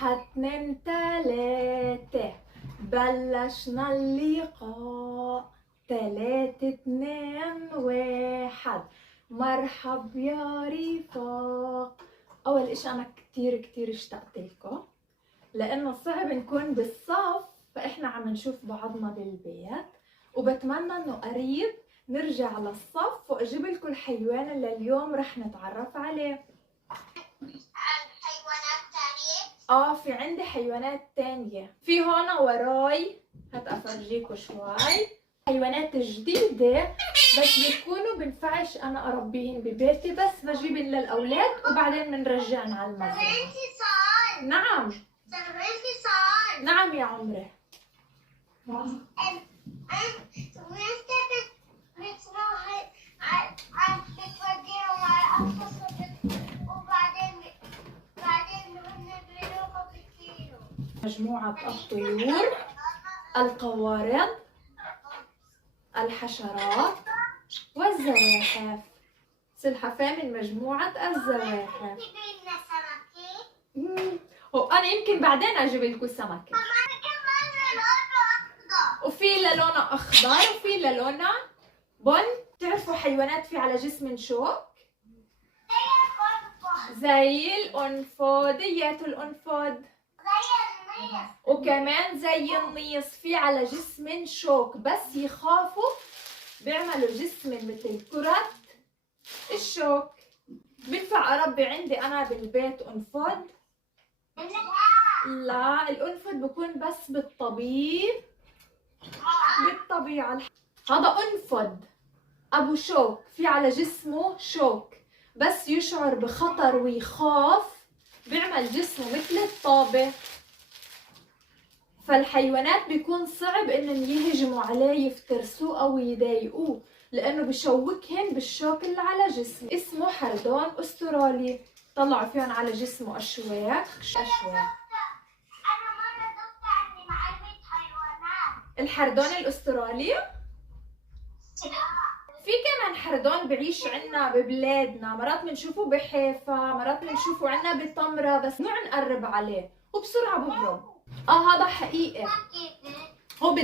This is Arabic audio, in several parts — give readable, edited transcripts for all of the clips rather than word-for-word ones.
واحد اتنين تلاتة بلشنا اللقاء. تلاتة اتنين واحد مرحب يا رفاق. أول إشي أنا كتير اشتقت لكم لأنه صعب نكون بالصف، فإحنا عم نشوف بعضنا بالبيت، وبتمنى إنه قريب نرجع للصف وأجيب لكم الحيوان اللي اليوم رح نتعرف عليه. حيوانات تانية؟ في عندي حيوانات تانية. في هون وراي، هات افرجيكم شوي حيوانات جديدة، بس بيكونوا بنفعش انا اربيهن ببيتي، بس بجيبن للاولاد وبعدين بنرجعن على المزرعة. عندي سؤال. نعم. عندي سؤال. نعم يا عمري. بتوديهم على القصر وبعدين بنقلوهم بالكيلو. مجموعة الطيور، القوارض، الحشرات والزواحف. سلحفاة من مجموعة الزواحف. جبنا سمكة. وأنا يمكن بعدين أجيب لكم سمكة. كمان لونه أخضر. وفي للونها أخضر وفي للونها بن. تعرفوا حيوانات في على جسم شوك؟ زي الأنفود، ديات الأنفود. وكمان زي النيص في على جسم شوك، بس يخافوا بيعملوا جسم مثل كرة الشوك. بينفع أربي عندي أنا بالبيت أنفود؟ لا، الأنفود بكون بس بالطبيعة. هذا أنفود أبو شوك، في على جسمه شوك، بس يشعر بخطر ويخاف بيعمل جسمه مثل الطابة. فالحيوانات بيكون صعب إنهم يهجموا عليه يفترسوه أو يضايقوه، لأنه بشوكهن بالشوك اللي على جسمه. اسمه حردون أسترالي. طلعوا فيهم على جسمه أشواك. أنا مرة ضفت عندي معلمة حيوانات. الحردون الأسترالي في كمان حردون بعيش عنا ببلادنا، مرات بنشوفه بحيفا، مرات بنشوفه عنا بطمرة، بس مو نقرب عليه وبسرعة بهرب. هذا حقيقي. هو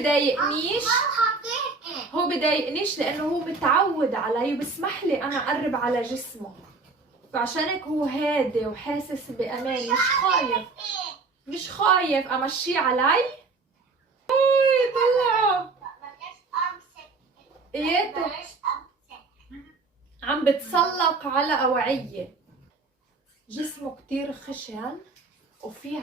بضايقنيش لأنه هو متعود علي وبسمح لي أنا أقرب على جسمه، فعشان هيك هو هادي وحاسس بأمان، مش خايف أمشيه علي. طلعوا ايته عم بتسلق على أوعية. جسمه كتير خشن وفي